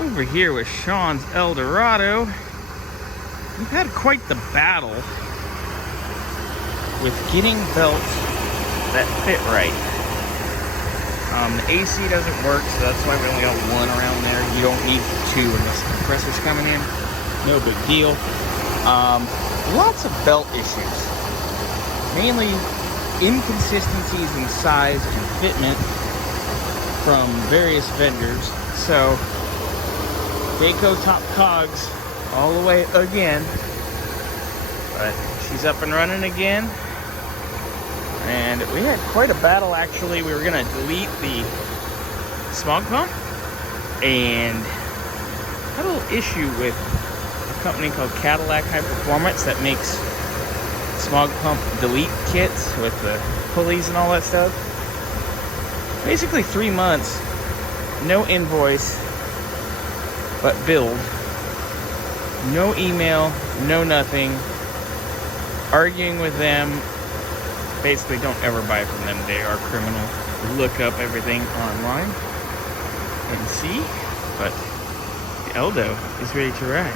Over here with Shawn's Eldorado, we've had quite the battle with getting belts that fit right. The AC doesn't work, so that's why we only got one around there. You don't need two unless the compressor's coming in. No big deal. Lots of belt issues. Mainly inconsistencies in size and fitment from various vendors. So, Dayco Top Cogs all the way again. But she's up and running again. And we had quite a battle actually. We were gonna delete the smog pump and had a little issue with a company called Cadillac High Performace that makes smog pump delete kits with the pulleys and all that stuff. Basically 3 months, no invoice, but billed. No email, no nothing. Arguing with them. Basically, don't ever buy from them. They are criminal. Look up everything online and see. But the Eldo is ready to ride.